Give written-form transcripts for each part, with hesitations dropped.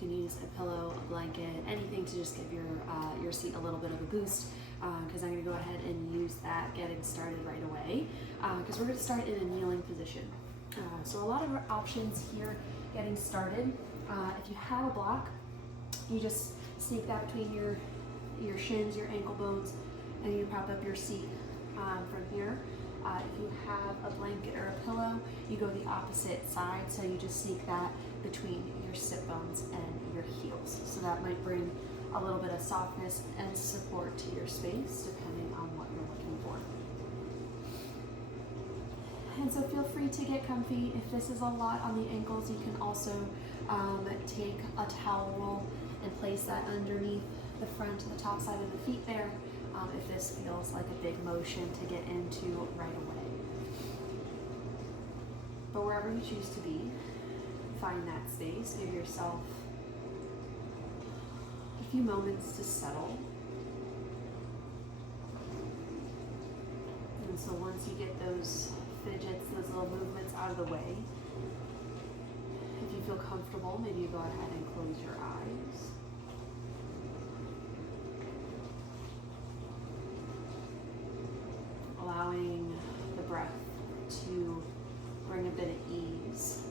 can use a pillow, a blanket, anything to just give your seat a little bit of a boost, because I'm going to go ahead and use that getting started right away, because we're going to start in a kneeling position. So a lot of options here getting started. If you have a block, you just sneak that between your shins, your ankle bones, and you prop up your seat from here. If you have a blanket or a pillow, you go the opposite side, so you just sneak that between your sit bones and your heels. So that might bring a little bit of softness and support to your space, depending on what you're looking for. And so feel free to get comfy. If this is a lot on the ankles, you can also take a towel roll and place that underneath the front and the top side of the feet there, if this feels like a big motion to get into right away. But wherever you choose to be, find that space. Give yourself a few moments to settle. And so once you get those fidgets, those little movements out of the way, if you feel comfortable, maybe you go ahead and close your eyes. Allowing the breath to bring a bit of ease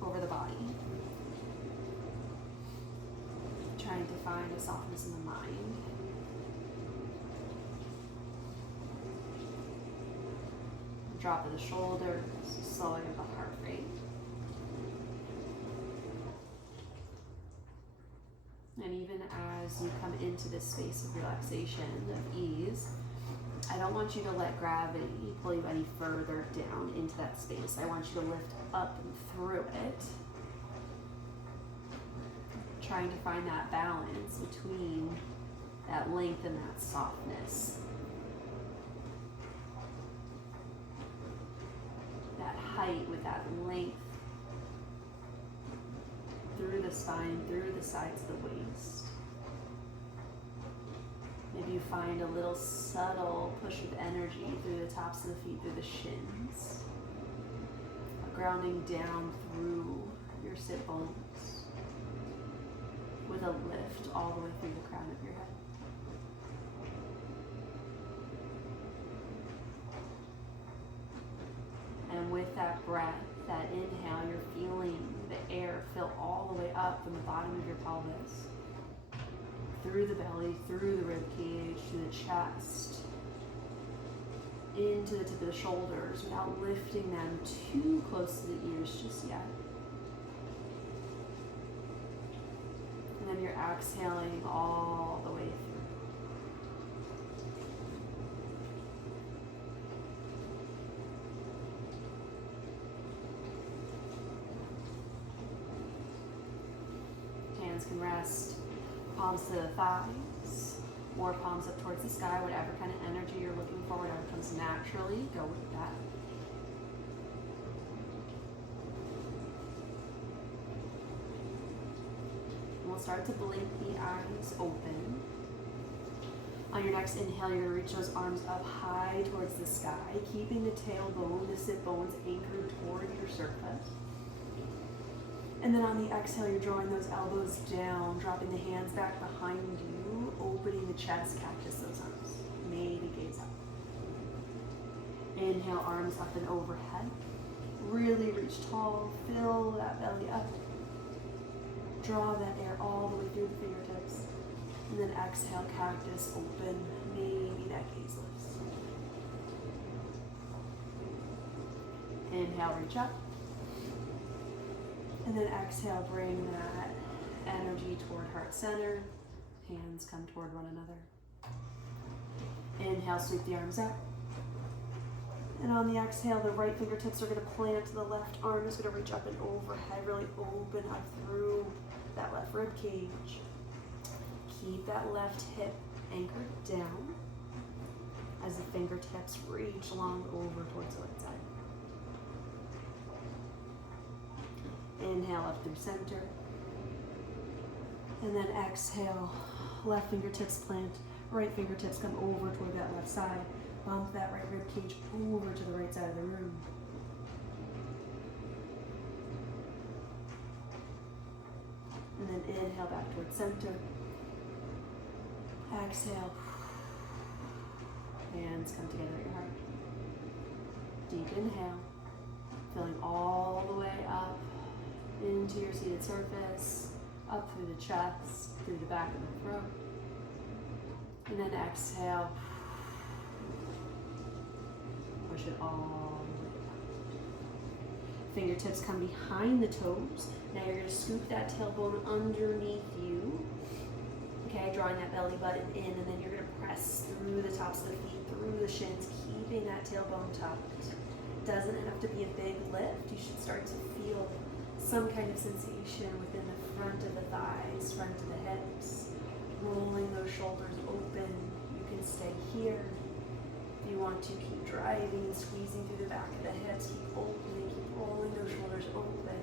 over the body. Trying to find a softness in the mind. Drop of the shoulders, slowing of the heart rate. And even as you come into this space of relaxation, of ease, I don't want you to let gravity pull you any further down into that space. I want you to lift up and through it, trying to find that balance between that length and that softness. That height with that length through the spine, through the sides of the waist. Maybe you find a little subtle push of energy through the tops of the feet, through the shins. A grounding down through your sit bones with a lift all the way through the crown of your head. And with that breath, that inhale, you're feeling the air fill all the way up from the bottom of your pelvis, through the belly, through the rib cage, through the chest, into the tip of the shoulders without lifting them too close to the ears just yet. And then you're exhaling all the way through. Hands can rest, palms to the thighs, or palms up towards the sky, whatever kind of energy you're looking for, whatever comes naturally, go with that. And we'll start to blink the eyes open. On your next inhale, you're going to reach those arms up high towards the sky, keeping the tailbone, the sit bones anchored toward your surface. And then on the exhale, you're drawing those elbows down, dropping the hands back behind you, opening the chest, cactus those arms. Maybe gaze up. Inhale, arms up and overhead. Really reach tall, fill that belly up. Draw that air all the way through the fingertips. And then exhale, cactus, open. Maybe that gaze lifts. Inhale, reach up. And then exhale, bring that energy toward heart center. Hands come toward one another. Inhale, sweep the arms up. And on the exhale, the right fingertips are going to plant. The left arm is going to reach up and overhead, really open up through that left rib cage. Keep that left hip anchored down as the fingertips reach long over towards the right side. Inhale up through center. And then exhale, left fingertips plant, right fingertips come over toward that left side. Bump that right rib cage over to the right side of the room. And then Inhale back towards center. Exhale. Hands come together at your heart. Deep inhale. Filling all the way up into your seated surface, up through the chest, through the back of the throat. And then exhale. Push it all the way down. Fingertips come behind the toes. Now you're going to scoop that tailbone underneath you. Okay, drawing that belly button in, and then you're going to press through the tops of the feet, through the shins, keeping that tailbone tucked. Doesn't have to be a big lift. You should start to feel some kind of sensation within the front of the thighs, front of the hips, rolling those shoulders open. You can stay here. If you want to, keep driving, squeezing through the back of the hips, keep opening, keep rolling those shoulders open.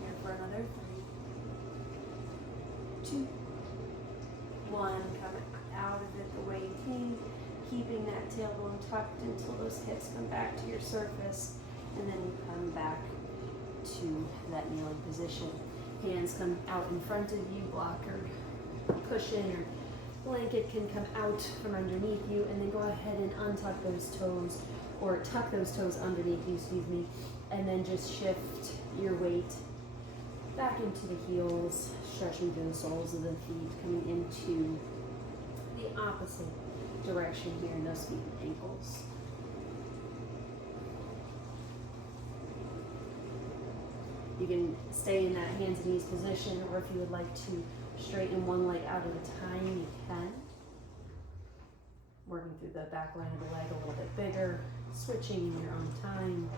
Here for another 3, 2, 1. Come out of it the way you came, keeping that tailbone tucked until those hips come back to your surface, and then you come back to that kneeling position. Hands come out in front of you, blocker, cushion, or blanket can come out from underneath you, and then go ahead and untuck those toes, or tuck those toes underneath you, excuse me, and then just shift your weight back into the heels, stretching through the soles of the feet, coming into the opposite direction here in those feet and ankles. You can stay in that hands and knees position, or if you would like to straighten one leg out at a time, you can. Working through the back line of the leg a little bit bigger, switching in your own time,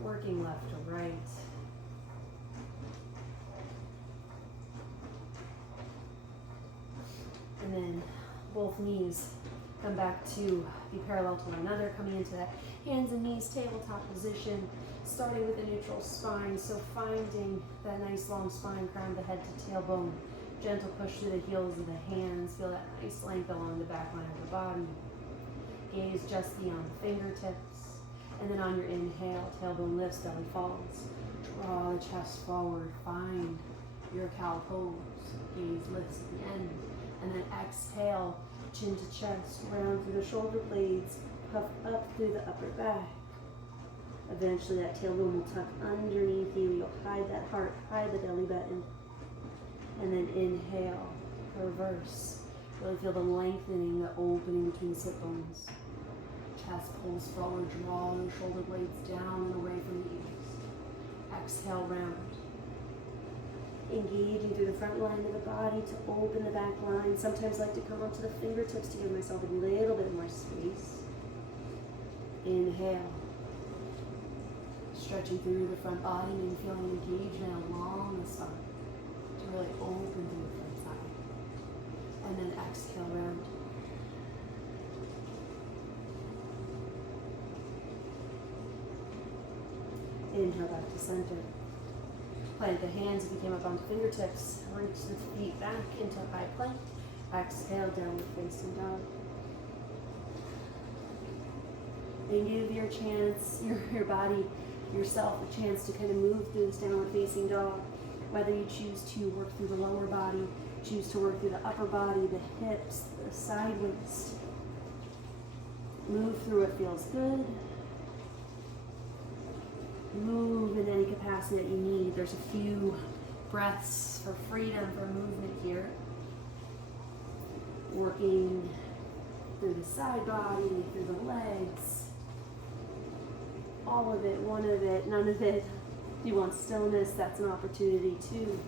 working left to right. And then both knees come back to be parallel to one another, coming into that hands and knees tabletop position, starting with a neutral spine. So finding that nice long spine, crown of the head to tailbone, gentle push through the heels of the hands, feel that nice length along the back line of the body. Gaze just beyond the fingertips. And then on your inhale, tailbone lifts, belly falls. Draw the chest forward, find your cow pose. Gaze lifts at the end. And then exhale, chin to chest, round through the shoulder blades, puff up through the upper back. Eventually that tailbone will tuck underneath you. You'll hide that heart, hide the belly button. And then inhale, reverse. Really feel the lengthening, the opening between the sit bones. Chest pulls forward, draw the shoulder blades down and away from the ears. Exhale, round. Engaging through the front line of the body to open the back line. Sometimes I like to come onto the fingertips to give myself a little bit more space. Inhale. Stretching through the front body and feeling engaged now along the spine to really open through the front side. And then exhale, round. Inhale back to center. Plant the hands if you came up onto fingertips. Reach the feet back into high plank. Exhale, downward facing dog. And give your body, yourself a chance to kind of move through this downward facing dog. Whether you choose to work through the lower body, choose to work through the upper body, the hips, the side waist. Move through what feels good. Move in any capacity that you need. There's a few breaths for freedom, for movement here. Working through the side body, through the legs. All of it, one of it, none of it. If you want stillness, that's an opportunity too.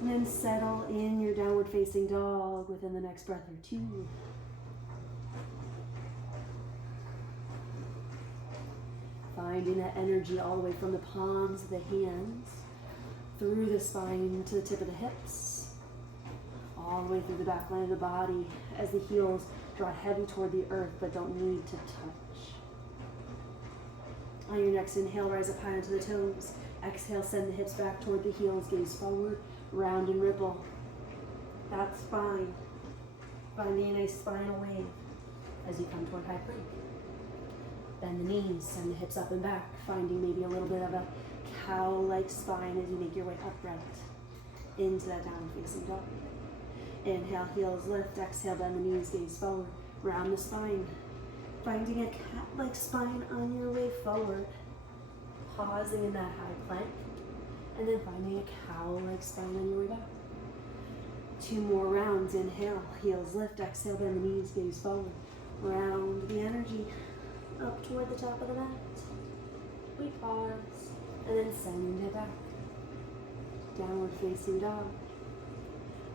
And then settle in your downward facing dog within the next breath or two. Finding that energy all the way from the palms of the hands, through the spine to the tip of the hips, all the way through the back line of the body as the heels draw heavy toward the earth but don't need to touch. On your next inhale, rise up high onto the toes. Exhale, send the hips back toward the heels, gaze forward, round and ripple. That's fine. Finding a nice spinal wave as you come toward high plank. Bend the knees, send the hips up and back, finding maybe a little bit of a cow-like spine as you make your way upright into that downward facing dog. Inhale, heels lift. Exhale, bend the knees, gaze forward. Round the spine, finding a cat-like spine on your way forward. Pausing in that high plank, and then finding a cow-like spine on your way back. 2 more rounds. Inhale, heels lift. Exhale, bend the knees, gaze forward. Round the energy up toward the top of the mat. We pause, and then send it back. Downward facing dog.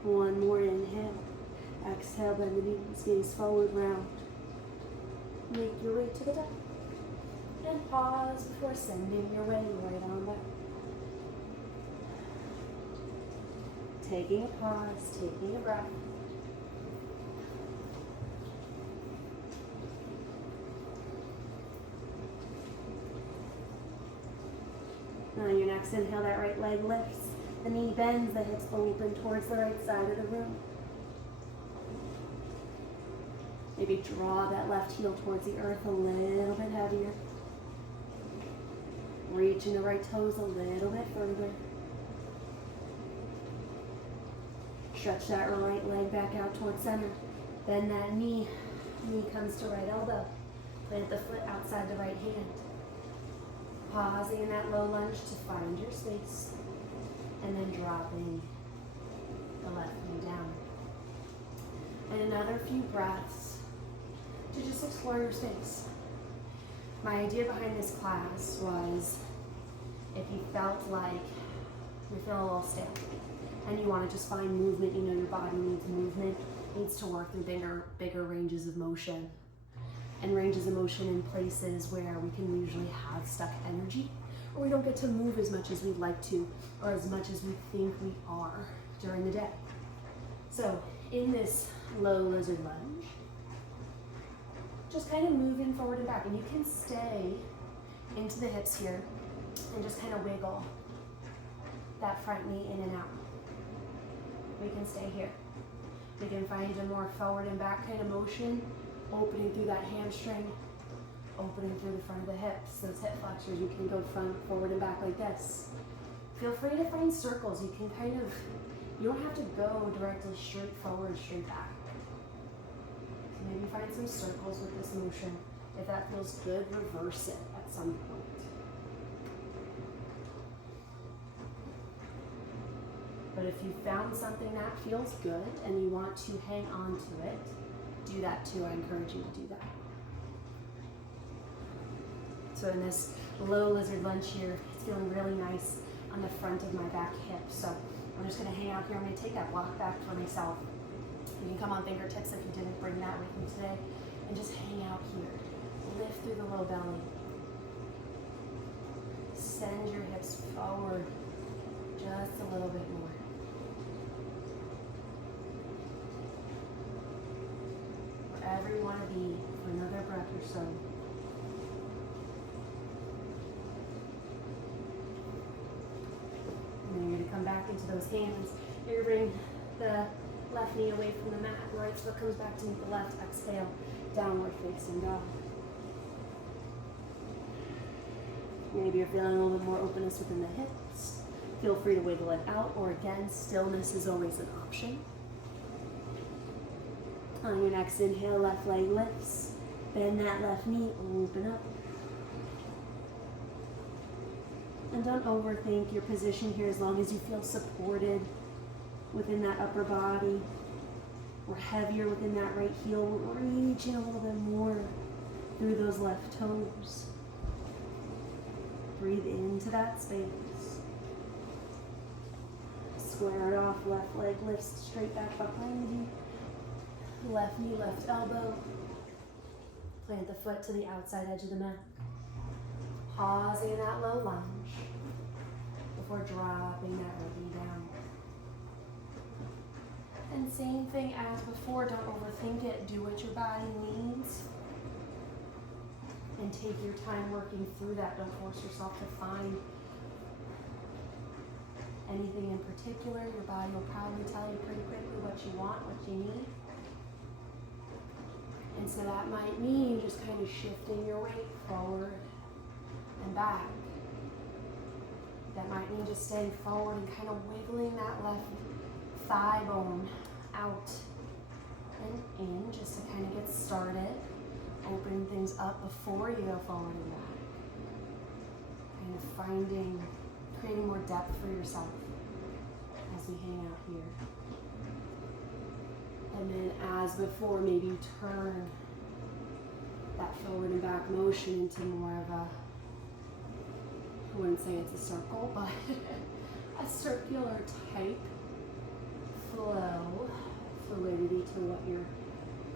1 more inhale. Exhale, bend the knees, gaze forward, round. Make your way to the top. And pause before sending your way right on back. Taking a pause, taking a breath. Now your next inhale, that right leg lifts. The knee bends, the hips open towards the right side of the room. Maybe draw that left heel towards the earth a little bit heavier. Reaching the right toes a little bit further. Stretch that right leg back out towards center. Bend that knee. Knee comes to right elbow. Plant the foot outside the right hand. Pausing in that low lunge to find your space. And then dropping the left knee down. And another few breaths to just explore your space. My idea behind this class was if you felt like you're feeling a little stale and you want to just find movement, you know your body needs movement, needs to work through bigger ranges of motion. And ranges of motion in places where we can usually have stuck energy, or we don't get to move as much as we'd like to, or as much as we think we are during the day. So in this low lizard lunge, just kind of moving forward and back, and you can stay into the hips here and just kind of wiggle that front knee in and out. We can stay here. We can find a more forward and back kind of motion, opening through that hamstring, opening through the front of the hips, those hip flexors. You can go front, forward, and back like this. Feel free to find circles. You can kind of, you don't have to go directly straight forward, straight back. So maybe find some circles with this motion. If that feels good, reverse it at some point. But if you found something that feels good and you want to hang on to it, do that too. I encourage you to do that. So in this low lizard lunge here, it's feeling really nice on the front of my back hip. So I'm just gonna hang out here. I'm gonna take that block back for myself. You can come on fingertips if you didn't bring that with you today, and just hang out here. Lift through the low belly. Send your hips forward just a little bit more. Wherever you want to be for another breath or so. And then you're going to come back into those hands. You're going to bring the left knee away from the mat. Right foot comes back to meet the left. Exhale, downward facing dog. Maybe you're feeling a little bit more openness within the hips. Feel free to wiggle it out, or again, stillness is always an option. On your next inhale, left leg lifts. Bend that left knee, open up. And don't overthink your position here as long as you feel supported within that upper body, or heavier within that right heel. We're reaching a little bit more through those left toes. Breathe into that space. Square it off, left leg lifts straight back behind you. Left knee, left elbow. Plant the foot to the outside edge of the mat. Pausing in that low lunge before dropping that right knee down. And same thing as before, don't overthink it. Do what your body needs. And take your time working through that. Don't force yourself to find anything in particular. Your body will probably tell you pretty quickly what you want, what you need. And so that might mean just kind of shifting your weight forward and back. That might mean just staying forward and kind of wiggling that left thigh bone out and in, just to kind of get started. Opening things up before you go forward and back. Kind of creating more depth for yourself as we hang out here. And then as before, maybe you turn that forward and back motion into more of a, I wouldn't say it's a circle, but a circular type flow, fluidity to what you're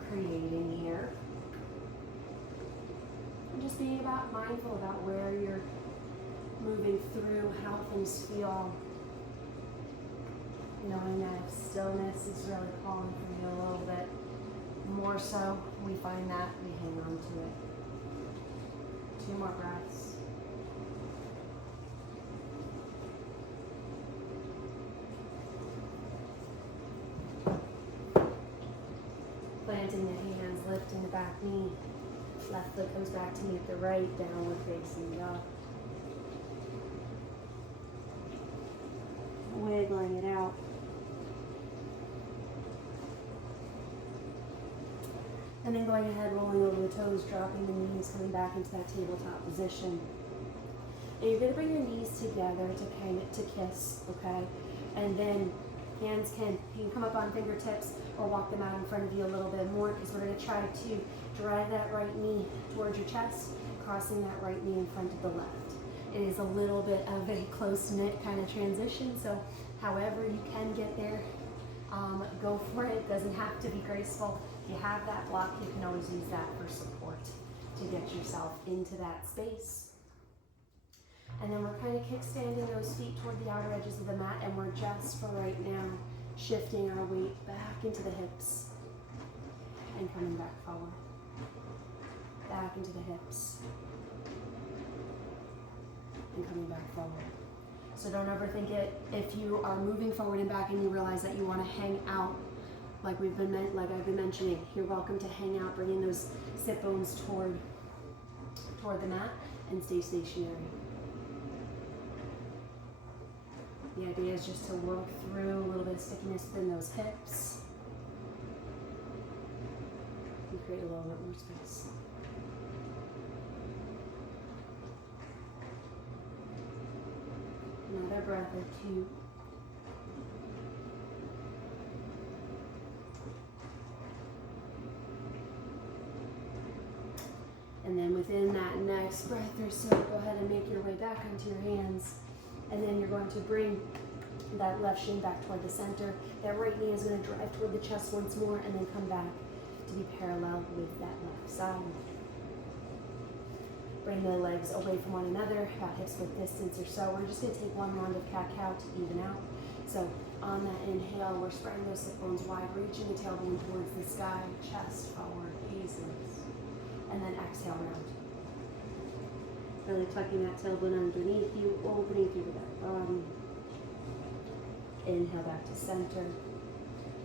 creating here. And just being mindful about where you're moving through, how things feel. Knowing that if stillness is really calling for you a little bit more so, we find that we hang on to it. 2 more breaths. Planting the hands, lifting the back knee. Left foot comes back to meet the right, downward facing dog. Wiggling it out. And then going ahead, rolling over the toes, dropping the knees, coming back into that tabletop position. And you're going to bring your knees together to kiss, okay? And then hands you can come up on fingertips or walk them out in front of you a little bit more, because we're going to try to drag that right knee towards your chest, crossing that right knee in front of the left. It is a little bit of a close-knit kind of transition, so however you can get there, go for it. It doesn't have to be graceful. If you have that block, you can always use that for support to get yourself into that space. And then we're kind of kickstanding those feet toward the outer edges of the mat, and we're just for right now shifting our weight back into the hips and coming back forward. Back into the hips and coming back forward. So don't overthink it. If you are moving forward and back and you realize that you want to hang out, like I've been mentioning, you're welcome to hang out, bringing those sit bones toward the mat and stay stationary. The idea is just to work through a little bit of stickiness within those hips and create a little bit more space. Another breath or 2. And then within that next breath or so, go ahead and make your way back onto your hands. And then you're going to bring that left shin back toward the center. That right knee is going to drive toward the chest once more, and then come back to be parallel with that left side. Bring the legs away from one another, about hips width distance or so. We're just going to take one round of cat-cow to even out. So on that inhale, we're spreading those sit bones wide, reaching the tailbone towards the sky, chest forward, gaze lifts. And then exhale round. Really tucking that tailbone underneath you, opening through the back body. Inhale back to center.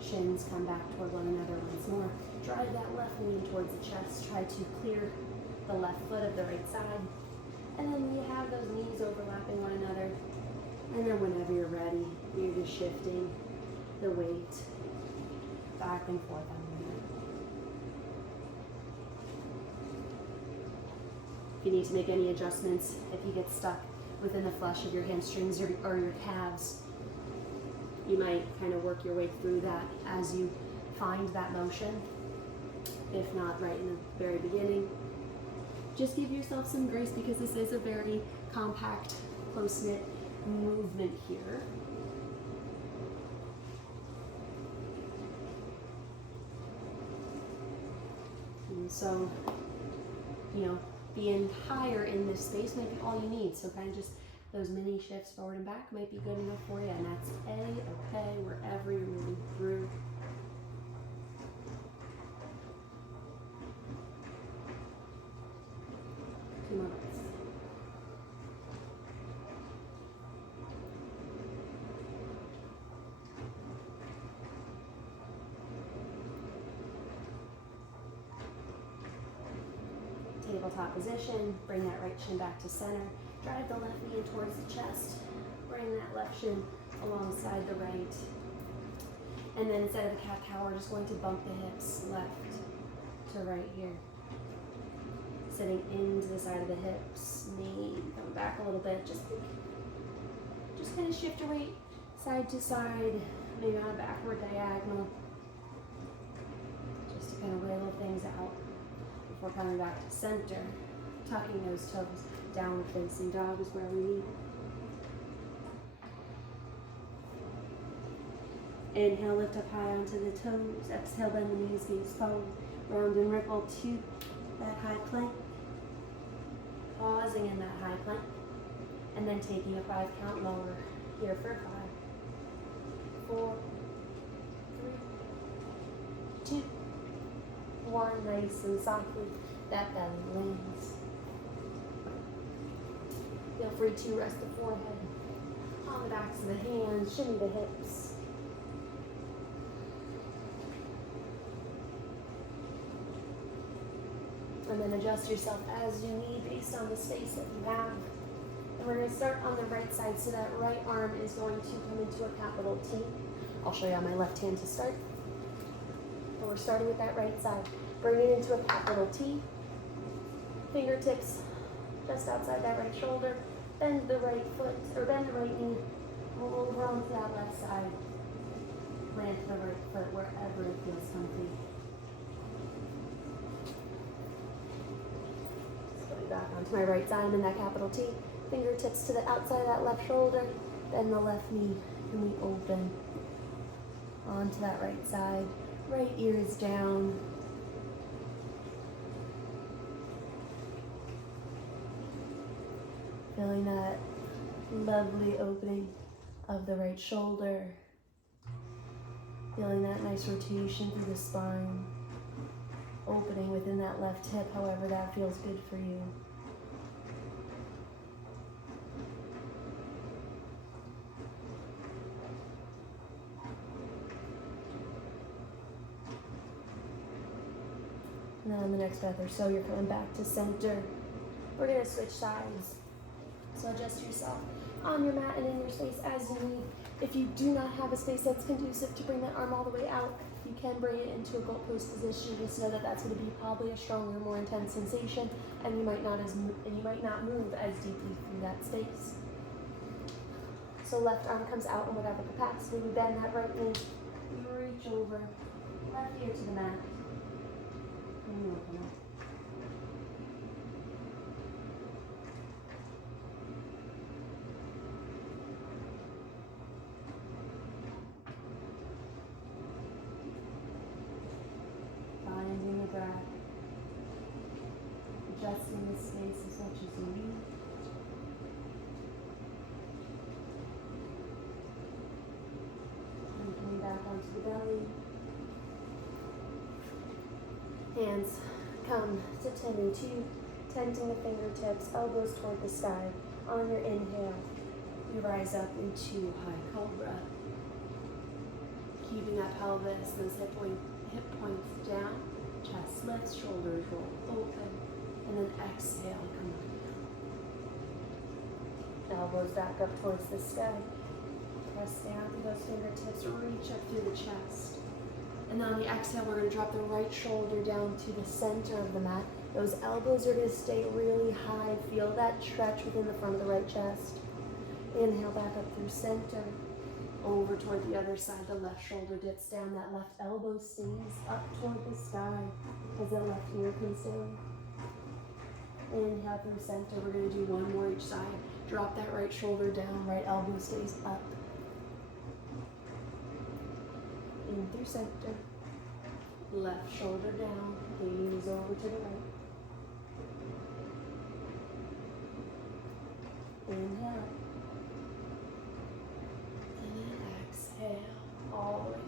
Shins come back toward one another once more. Drive that left knee towards the chest. Try to clear the left foot of the right side. And then you have those knees overlapping one another. And then whenever you're ready, you're just shifting the weight back and forth on the mat. If you need to make any adjustments, if you get stuck within the flesh of your hamstrings or your calves, you might kind of work your way through that as you find that motion. If not right in the very beginning, just give yourself some grace, because this is a very compact, close-knit movement here. And so, being higher in this space might be all you need. So kind of just those mini shifts forward and back might be good enough for you, and that's okay wherever you're moving through. Two more breaths. tabletop position. Bring that right shin back to center. Drive the left knee in towards the chest. Bring that left shin alongside the right. And then instead of a cat-cow, we're just going to bump the hips left to right here. Sitting into the side of the hips, knee coming back a little bit. Just kind of shift your weight side to side, maybe on a backward diagonal. Just to kind of wiggle things out before coming back to center. Tucking those toes. Downward facing dog is where we need. Inhale, lift up high onto the toes. Exhale, bend the knees, gaze forward. Round and ripple to that high plank. Pausing in that high plank. And then taking a 5 count lower. Here for 5, 4, 3, 2, 1. Nice and softly, that belly lands. Feel free to rest the forehead on the backs of the hands, shimmy the hips. And then adjust yourself as you need based on the space that you have. And we're going to start on the right side, so that right arm is going to come into a capital T. I'll show you on my left hand to start. And we're starting with that right side. Bring it into a capital T. Fingertips just outside that right shoulder. Bend the right foot, or bend the right knee. Roll over onto that left side. Plant the right foot wherever it feels comfy. Back onto my right side, I'm in that capital T. Fingertips to the outside of that left shoulder. Bend the left knee, and we open onto that right side. Right ear is down. Feeling that lovely opening of the right shoulder. Feeling that nice rotation through the spine. Opening within that left hip, however that feels good for you. And then on the next breath or so, you're coming back to center. We're going to switch sides. So adjust yourself on your mat and in your space as you need. If you do not have a space that's conducive to bring that arm all the way out, you can bring it into a goat pose position. Just know that that's going to be probably a stronger, more intense sensation, and you might not move as deeply through that space. So left arm comes out in whatever capacity. We bend that right knee. We reach over, left ear to the mat, and you open up. Finding the breath, adjusting the space as much as you need. And coming back onto the belly. Hands come to 10 and 2, tenting the fingertips, elbows toward the sky. On your inhale, you rise up into high cobra. Keeping that pelvis, those hip points down, chest lifts, shoulders roll open, and then exhale, come on down. Elbows back up towards the sky. Press down through those fingertips, reach up through the chest. And then on the exhale, we're going to drop the right shoulder down to the center of the mat. Those elbows are going to stay really high. Feel that stretch within the front of the right chest. Inhale back up through center. Over toward the other side, the left shoulder dips down, that left elbow stays up toward the sky as that left ear comes down. Inhale through center, we're going to do one more each side. Drop that right shoulder down, right elbow stays up. In through center, left shoulder down, gaze over to the right. Inhale. Exhale, all the way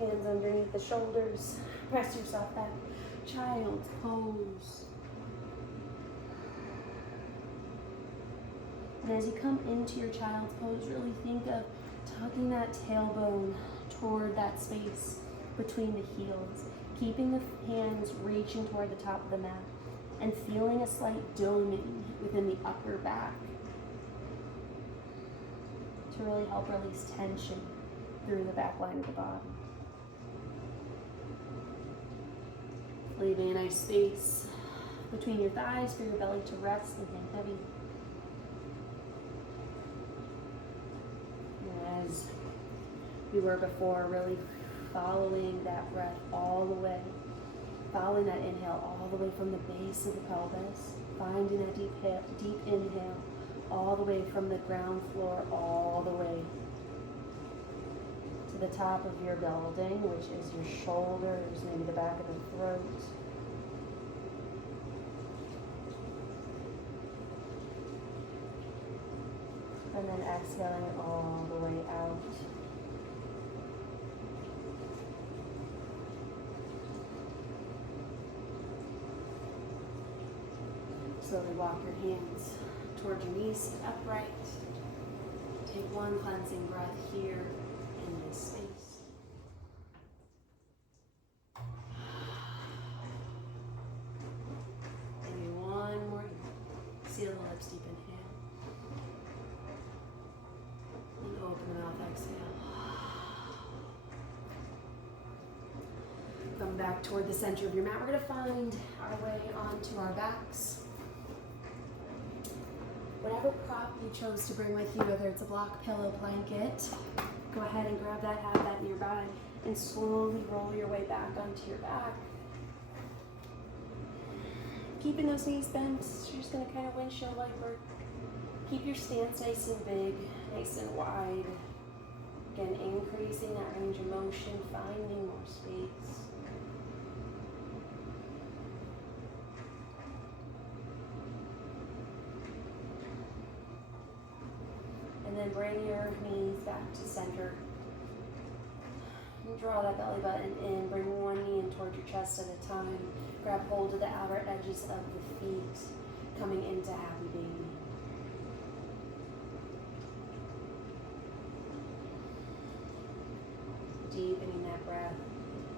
down. Hands underneath the shoulders. Press yourself back. Child's pose. And as you come into your child's pose, really think of tucking that tailbone toward that space between the heels. Keeping the hands reaching toward the top of the mat and feeling a slight doming within the upper back to really help release tension through the back line of the body. Leaving a nice space between your thighs for your belly to rest and hang heavy. And as we were before, really following that breath all the way, following that inhale all the way from the base of the pelvis, finding that deep inhale all the way from the ground floor, all the way to the top of your building, which is your shoulders, maybe the back of the throat. And then exhaling it all the way out. Slowly walk your hands towards your knees, sit upright. Take one cleansing breath here in this space. Maybe one more here. Seal the lips, deep inhale. And open the mouth, exhale. Come back toward the center of your mat. We're going to find our way onto our backs. Whatever prop you chose to bring with you, whether it's a block, pillow, blanket, go ahead and grab that, have that nearby, and slowly roll your way back onto your back. Keeping those knees bent, you're just going to kind of windshield wiper. Keep your stance nice and big, nice and wide. Again, increasing that range of motion, finding more space. And then bring your knees back to center. And draw that belly button in. Bring one knee in toward your chest at a time. Grab hold of the outer edges of the feet, coming into happy baby. Deepening that breath,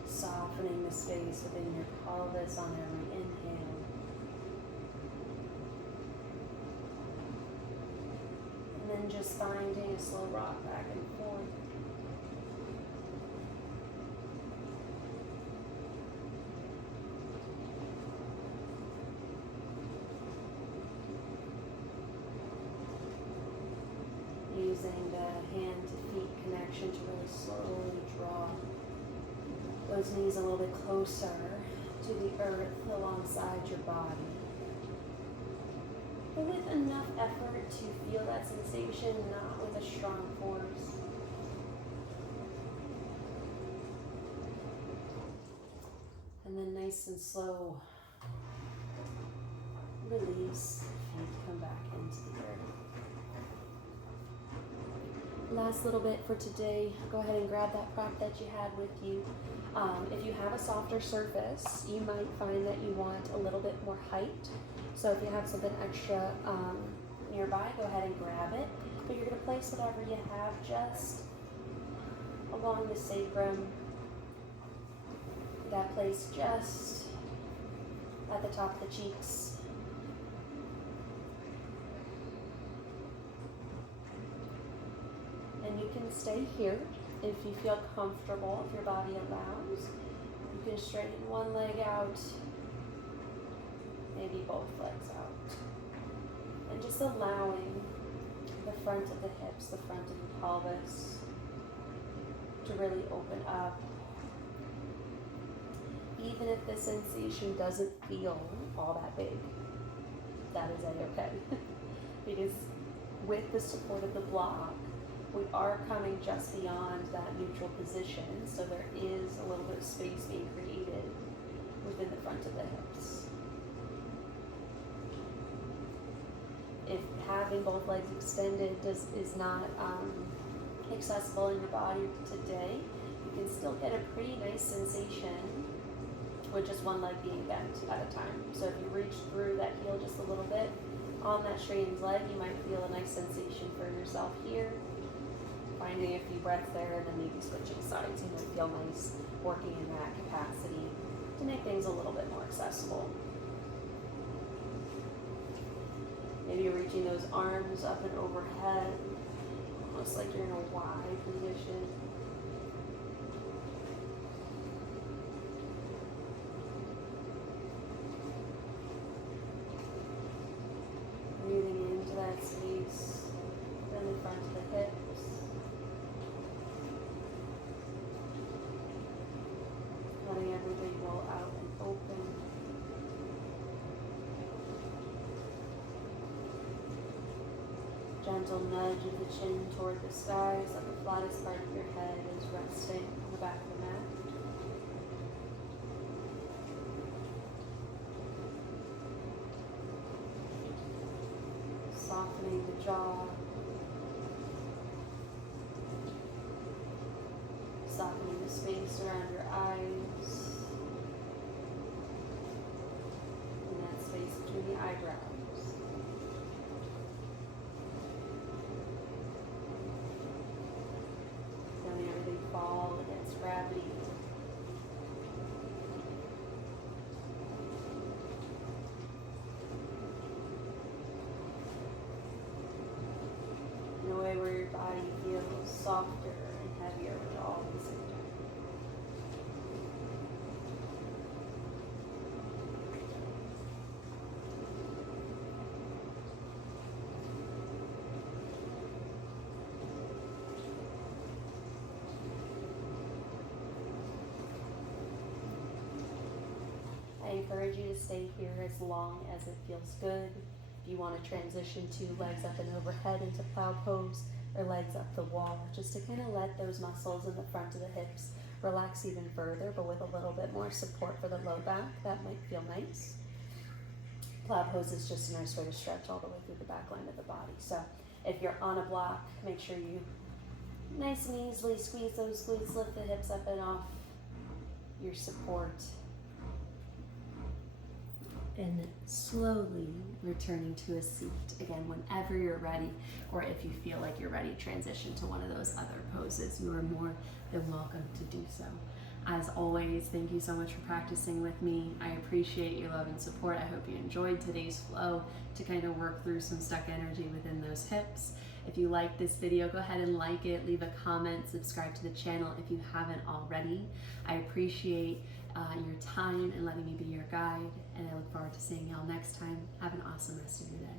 softening the space within your pelvis on every inhale. And then just finding a slow rock back and forth. Using the hand to feet connection to really slowly draw those knees a little bit closer to the earth alongside your body. But with enough effort to feel that sensation, not with a strong force. And then nice and slow, release, feet come back into the earth. Last little bit for today, go ahead and grab that prop that you had with you. If you have a softer surface, you might find that you want a little bit more height. So if you have something extra nearby, go ahead and grab it. But you're going to place whatever you have just along the sacrum. That place just at the top of the cheeks. And you can stay here if you feel comfortable, if your body allows. You can straighten one leg out, maybe both legs out. And just allowing the front of the hips, the front of the pelvis to really open up. Even if the sensation doesn't feel all that big, that is a-okay. Because with the support of the block, we are coming just beyond that neutral position, so there is a little bit of space being created within the front of the hips. If having both legs extended is not accessible in your body today, you can still get a pretty nice sensation with just one leg being bent at a time. So if you reach through that heel just a little bit on that straightened leg, you might feel a nice sensation for yourself here. Finding a few breaths there and then maybe switching sides. You might feel nice working in that capacity. to make things a little bit more accessible. Maybe you're reaching those arms up and overhead, almost like you're in a Y position. Breathing into that space, then the front of the hips. Letting everything roll out and open. Gentle nudge of the chin toward the sky so that the flattest part of your head is resting on the back of the mat. Softening the jaw. Softening the space around your eyes. And that space between the eyebrows. Letting everything fall against gravity. In a way where your body feels softer and heavier with all the same time. I encourage you to stay here as long as it feels good. If you want to transition to legs up and overhead into plow pose or legs up the wall, just to kind of let those muscles in the front of the hips relax even further, but with a little bit more support for the low back, that might feel nice. Plow pose is just a nice way to stretch all the way through the back line of the body. So if you're on a block, make sure you nice and easily squeeze those glutes, lift the hips up and off your support. And slowly returning to a seat again whenever you're ready, or if you feel like you're ready to transition to one of those other poses, you are more than welcome to do so. As always, thank you so much for practicing with me. I appreciate your love and support. I hope you enjoyed today's flow to kind of work through some stuck energy within those hips. If you like this video, go ahead and like it, leave a comment, subscribe to the channel if you haven't already. I appreciate your time and letting me be your guide, and I look forward to seeing y'all next time. Have an awesome rest of your day.